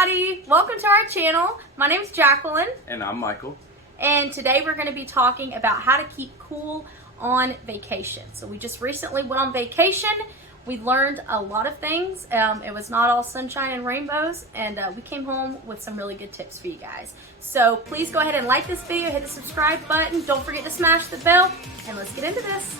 everybody! Welcome to our channel. My name is Jacqueline. And I'm Michael. And today we're going to be talking about how to keep cool on vacation. So we just recently went on vacation. We learned a lot of things. It was not all sunshine and rainbows, and we came home with some really good tips for you guys. So please go ahead and like this video, hit the subscribe button, don't forget to smash the bell, and let's get into this.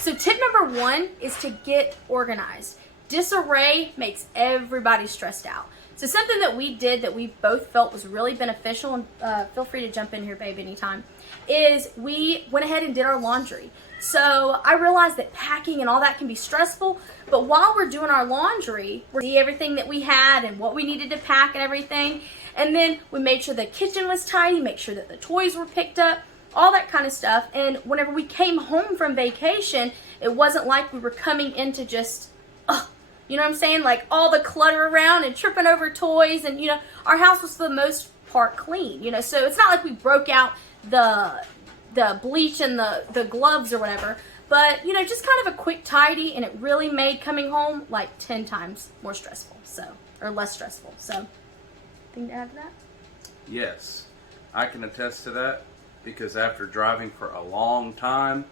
So tip number one is to get organized. Disarray makes everybody stressed out. So something that we did that we both felt was really beneficial, and feel free to jump in here, babe, anytime, is we went ahead and did our laundry. So I realized that packing and all that can be stressful, but while we're doing our laundry, we see everything that we had and what we needed to pack and everything. And then we made sure the kitchen was tidy, make sure that the toys were picked up, all that kind of stuff. And whenever we came home from vacation, it wasn't like we were coming into just, you know what I'm saying? Like all the clutter around and tripping over toys, and our house was for the most part clean, so it's not like we broke out the bleach and the gloves or whatever, but just kind of a quick tidy, and it really made coming home like 10 times more stressful, or less stressful. So, anything to add to that? Yes, I can attest to that, because after driving for a long time,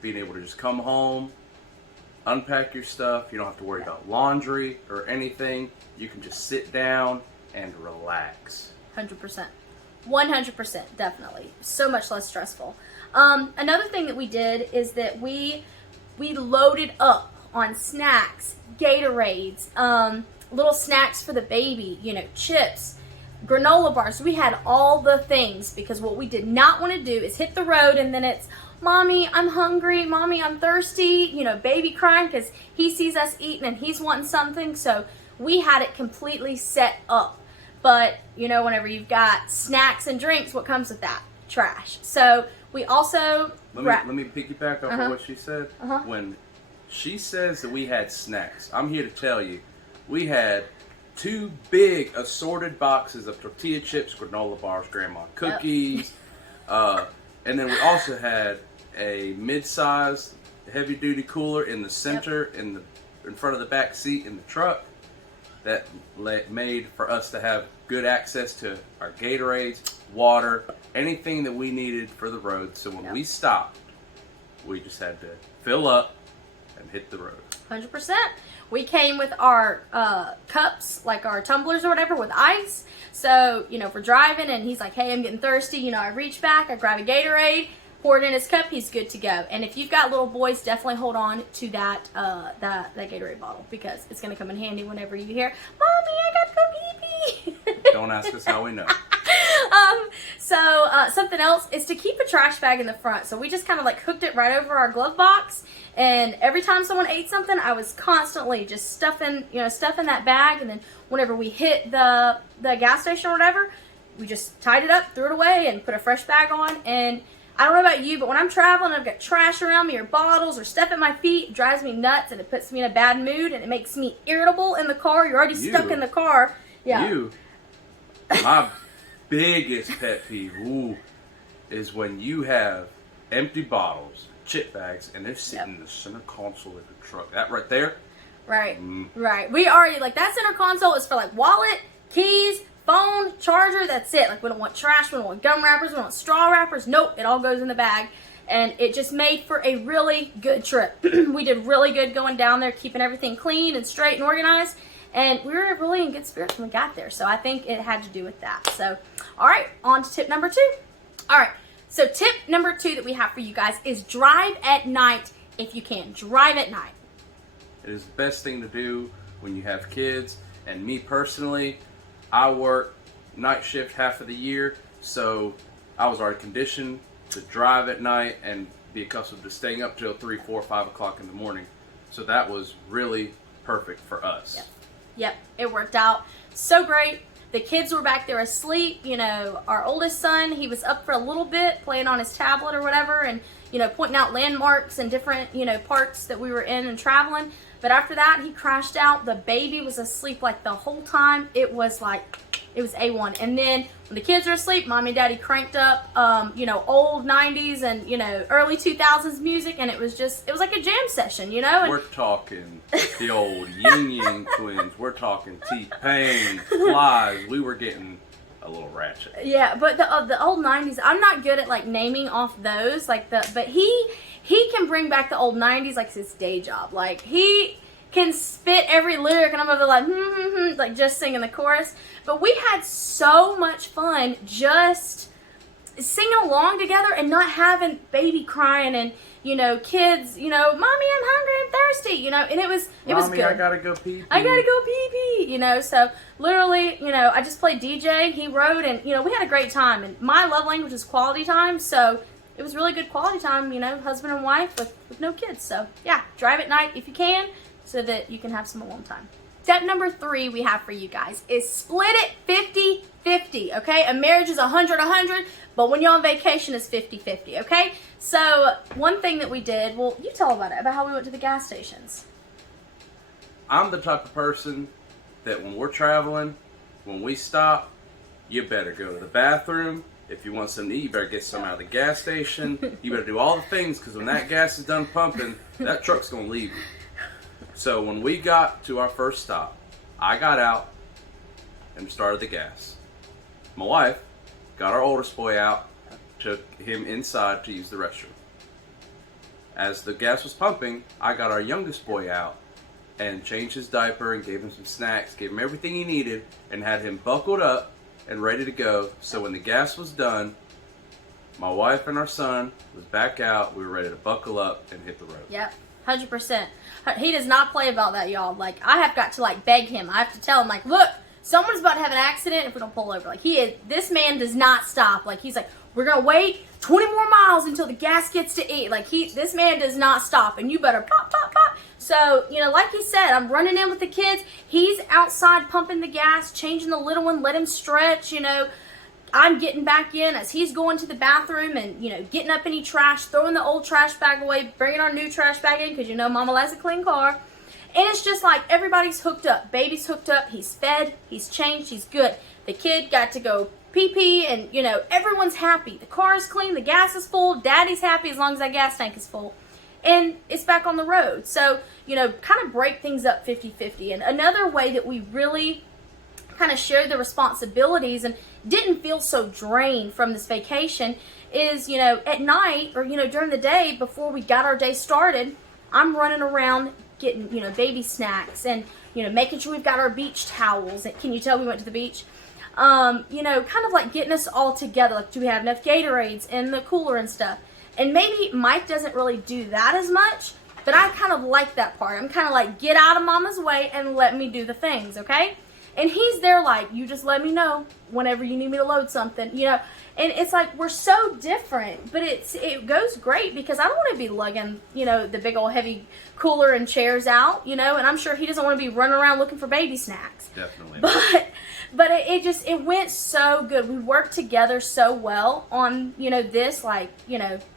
being able to just come home, unpack your stuff, you don't have to worry about laundry or anything. You can just sit down and relax. 100%. 100%, definitely. So much less stressful. Another thing that we did is that we loaded up on snacks, Gatorades, little snacks for the baby, chips, granola bars. We had all the things, because what we did not want to do is hit the road and then it's, Mommy, I'm hungry. Mommy, I'm thirsty. Baby crying because he sees us eating and he's wanting something. So we had it completely set up. But, whenever you've got snacks and drinks, what comes with that? Trash. So we also... Let me piggyback off of what she said. When she says that we had snacks, I'm here to tell you, we had 2 big assorted boxes of tortilla chips, granola bars, grandma cookies, and then we also had a mid-sized heavy-duty cooler in the center, in front of the back seat in the truck, that made for us to have good access to our Gatorades, water, anything that we needed for the road. So when we stopped, we just had to fill up and hit the road. 100%. We came with our cups, like our tumblers or whatever, with ice. So, if we're driving and he's like, hey, I'm getting thirsty, I reach back, I grab a Gatorade, pour it in his cup, he's good to go. And if you've got little boys, definitely hold on to that Gatorade bottle, because it's going to come in handy whenever you hear, Mommy, I got to go pee-pee. Don't ask us how we know. Something else is to keep a trash bag in the front. So we just kind of like hooked it right over our glove box, and every time someone ate something, I was constantly just stuffing that bag. And then whenever we hit the gas station or whatever, we just tied it up, threw it away, and put a fresh bag on. And I don't know about you, but when I'm traveling, I've got trash around me or bottles or stuff at my feet, it drives me nuts, and it puts me in a bad mood, and it makes me irritable in the car. You're already stuck in the car. Yeah. My biggest pet peeve is when you have empty bottles, chip bags, and they're sitting in the center console of the truck. That right there. Right. Right. We already, that center console is for wallet, keys, phone, charger, that's it. We don't want trash, we don't want gum wrappers, we don't want straw wrappers. Nope, it all goes in the bag. And it just made for a really good trip. We did really good going down there, keeping everything clean and straight and organized. And we were really in good spirits when we got there. So I think it had to do with that. So, all right, on to tip number 2. All right, so tip number 2 that we have for you guys is drive at night if you can. Drive at night. It is the best thing to do when you have kids. And me personally, I work night shift half of the year, so I was already conditioned to drive at night and be accustomed to staying up till 3, 4, 5 o'clock in the morning. So that was really perfect for us. Yep, it worked out so great. The kids were back there asleep. Our oldest son, he was up for a little bit playing on his tablet or whatever, and pointing out landmarks and different, parks that we were in and traveling. But after that, he crashed out. The baby was asleep like the whole time. It was A1. And then when the kids are asleep, mommy and daddy cranked up, old 90s and, early 2000s music. And it was like a jam session, And we're talking the old Yin Yang Twins. We're talking T-Pain, Flies. We were getting a little ratchet. Yeah, but the old 90s, I'm not good at like naming off those, but he can bring back the old 90s like it's his day job. Like he can spit every lyric and I'm over like like just singing the chorus. But we had so much fun just singing along together and not having baby crying and kids, mommy, I'm hungry, I'm thirsty, and it was Mommy, good. I gotta go pee. I gotta go pee. So literally, I just played DJ, he wrote, and, we had a great time. And my love language is quality time, so it was really good quality time, husband and wife with no kids. So yeah, drive at night if you can, so that you can have some alone time. Step number 3 we have for you guys is split it 50-50, okay? A marriage is 100-100, but when you're on vacation, it's 50-50, okay? So one thing that we did, well, you tell about how we went to the gas stations. I'm the type of person that when we're traveling, when we stop, you better go to the bathroom. If you want something to eat, you better get some out of the gas station. You better do all the things, because when that gas is done pumping, that truck's going to leave you. So when we got to our first stop, I got out and started the gas. My wife got our oldest boy out, took him inside to use the restroom. As the gas was pumping, I got our youngest boy out and changed his diaper and gave him some snacks, gave him everything he needed, and had him buckled up and ready to go. So when the gas was done, my wife and our son was back out. We were ready to buckle up and hit the road. Yep, 100%. He does not play about that, y'all. Like, I have got to, beg him. I have to tell him, look, someone's about to have an accident if we don't pull over. This man does not stop. He's like, we're going to wait 20 more miles until the gas gets to eat. This man does not stop, and you better pop, pop, pop. So, like he said, I'm running in with the kids. He's outside pumping the gas, changing the little one, let him stretch, I'm getting back in as he's going to the bathroom and, getting up any trash, throwing the old trash bag away, bringing our new trash bag in because, Mama likes a clean car. And it's just like everybody's hooked up. Baby's hooked up. He's fed. He's changed. He's good. The kid got to go pee-pee and, everyone's happy. The car is clean. The gas is full. Daddy's happy as long as that gas tank is full. And it's back on the road. So, kind of break things up 50-50. And another way that we really kind of shared the responsibilities and didn't feel so drained from this vacation is, at night or, during the day before we got our day started, I'm running around getting, baby snacks and, making sure we've got our beach towels. And can you tell we went to the beach? Kind of getting us all together. Do we have enough Gatorades in the cooler and stuff? And maybe Mike doesn't really do that as much, but I kind of like that part. I'm kind of get out of mama's way and let me do the things, okay? And he's there you just let me know whenever you need me to load something, And it's we're so different, but it goes great because I don't want to be lugging, the big old heavy cooler and chairs out, and I'm sure he doesn't want to be running around looking for baby snacks. Definitely. But it went so good. We worked together so well on, this, all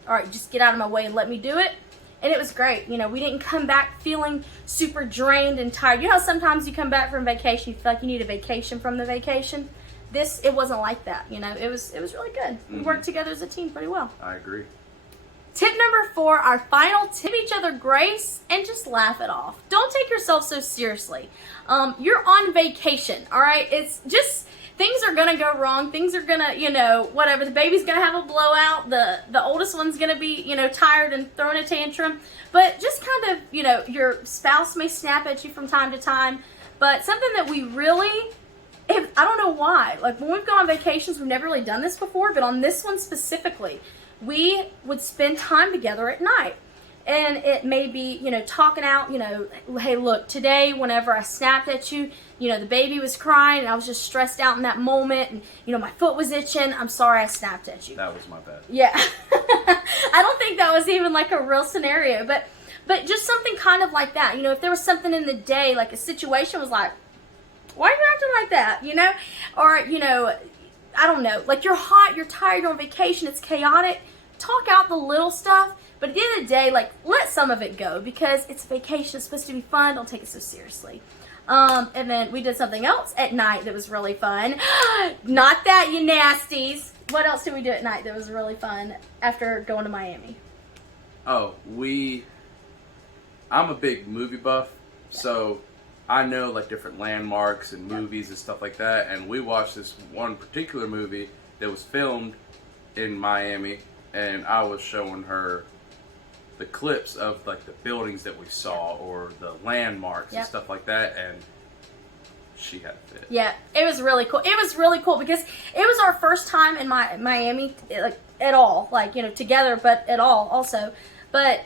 right, just get out of my way and let me do it. And it was great. We didn't come back feeling super drained and tired. You know how sometimes you come back from vacation, you feel like you need a vacation from the vacation? It wasn't like that. It was really good. We worked together as a team pretty well. I agree. Tip number 4, our final tip: each other grace and just laugh it off. Don't take yourself so seriously. You're on vacation, all right? It's just, things are going to go wrong. Things are going to, whatever. The baby's going to have a blowout. The oldest one's going to be, tired and throwing a tantrum. But just kind of, your spouse may snap at you from time to time. But something that we really, I don't know why. When we've gone on vacations, we've never really done this before. But on this one specifically, we would spend time together at night. And it may be, talking out, hey, look, today, whenever I snapped at you, the baby was crying and I was just stressed out in that moment and, my foot was itching. I'm sorry I snapped at you. That was my bad. Yeah. I don't think that was even a real scenario, but just something kind of like that. If there was something in the day, a situation was why are you acting like that, Or, I don't know, you're hot, you're tired, you're on vacation, it's chaotic. talk out the little stuff, but at the end of the day, like, let some of it go, because it's a vacation. It's supposed to be fun. Don't take it so seriously. And then we did something else at night that was really fun. Not that, you nasties. What else did we do at night that was really fun after going to Miami? Oh, I'm a big movie buff, so I know like different landmarks and movies and stuff like that, and we watched this one particular movie that was filmed in Miami, and I was showing her the clips of like the buildings that we saw or the landmarks and stuff like that, and she had a fit. Yeah, it was really cool. It was really cool because it was our first time in Miami, like, at all, like, you know, together, but at all also. But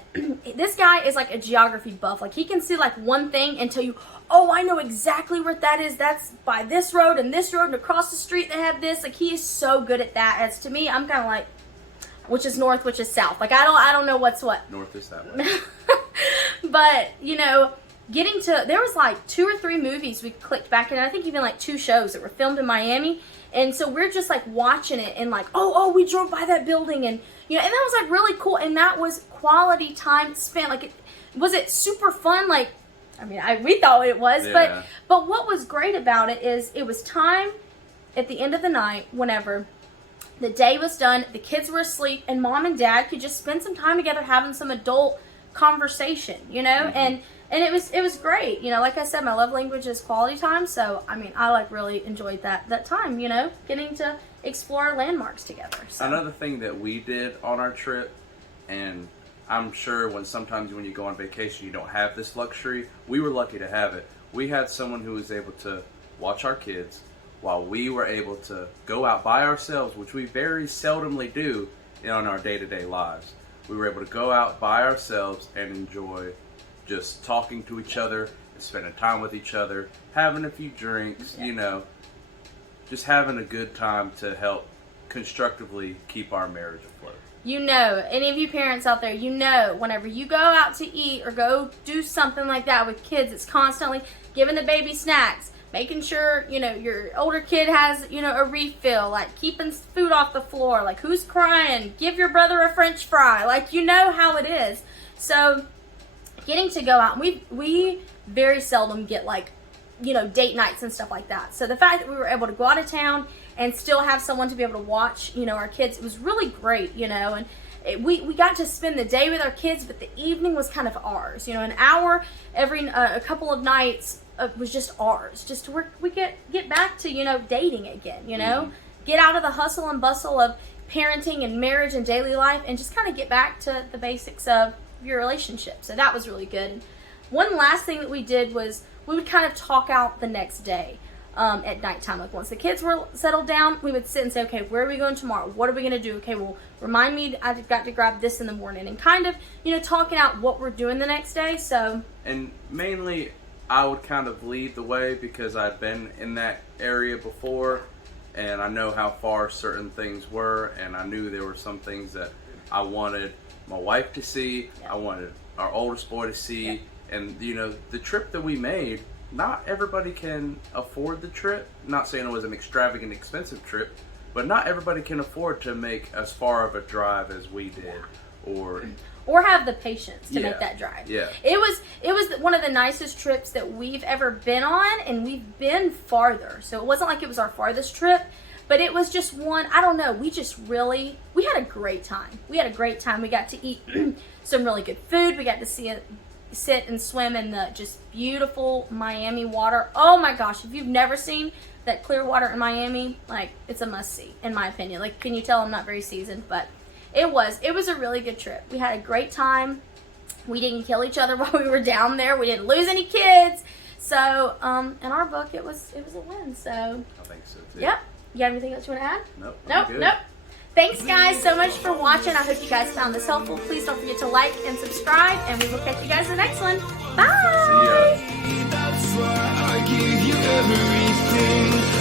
this guy is like a geography buff. Like, he can see like one thing and tell you, oh, I know exactly where that is. That's by this road and across the street they have this. Like, he is so good at that. As to me, I'm kind of like, which is north, which is south. Like, I don't know what's what. North is that way. But, you know, there was like 2 or 3 movies we clicked back in. I think even like 2 shows that were filmed in Miami. And so we're just like watching it and like, oh, we drove by that building, and, you know, and that was like really cool. And that was quality time spent. Like, was it super fun? Like, I mean, we thought it was, but what was great about it is it was time at the end of the night, whenever the day was done, the kids were asleep, and mom and dad could just spend some time together having some adult conversation, you know, and it was great. You know, like I said, my love language is quality time, so I mean, I like really enjoyed that time, you know, getting to explore landmarks together. So. Another thing that we did on our trip, and I'm sure sometimes when you go on vacation you don't have this luxury, we were lucky to have it. We had someone who was able to watch our kids while we were able to go out by ourselves, which we very seldomly do in our day-to-day lives. We were able to go out by ourselves and enjoy just talking to each other and spending time with each other, having a few drinks, you know, just having a good time to help constructively keep our marriage afloat. You know, any of you parents out there, you know, whenever you go out to eat or go do something like that with kids, it's constantly giving the baby snacks, making sure, you know, your older kid has, you know, a refill, like keeping food off the floor, like who's crying, give your brother a French fry, like, you know how it is. So getting to go out, we very seldom get like, you know, date nights and stuff like that. So the fact that we were able to go out of town and still have someone to be able to watch, you know, our kids, it was really great, you know, and we got to spend the day with our kids, but the evening was kind of ours, you know, an hour every a couple of nights was just ours, just to work. We get back to, you know, dating again, you know, get out of the hustle and bustle of parenting and marriage and daily life, and just kind of get back to the basics of your relationship. So that was really good. And one last thing that we did was we would kind of talk out the next day at nighttime. Like, once the kids were settled down, we would sit and say, okay, where are we going tomorrow? What are we going to do? Okay, well, remind me I've got to grab this in the morning, and kind of, you know, talking out what we're doing the next day. So, and mainly I would kind of lead the way because I'd been in that area before, and I know how far certain things were, and I knew there were some things that I wanted my wife to see, I wanted our oldest boy to see, and, you know, the trip that we made, not everybody can afford the trip. Not saying it was an extravagant, expensive trip, but not everybody can afford to make as far of a drive as we did, or have the patience to make that drive. Yeah. It was one of the nicest trips that we've ever been on, and we've been farther. So it wasn't like it was our farthest trip, but it was just one, I don't know, we had a great time. We got to eat some really good food. We got to sit and swim in the just beautiful Miami water. Oh my gosh, if you've never seen that clear water in Miami, like, it's a must-see, in my opinion. Like, can you tell I'm not very seasoned, but it was a really good trip. We had a great time. We didn't kill each other while we were down there. We didn't lose any kids. So, in our book, it was a win. So, I think so too. Yep. You have anything else you want to add? Nope. Thanks, guys, so much for watching. I hope you guys found this helpful. Please don't forget to like and subscribe, and we will catch you guys in the next one. Bye. See ya. That's why I give you everything.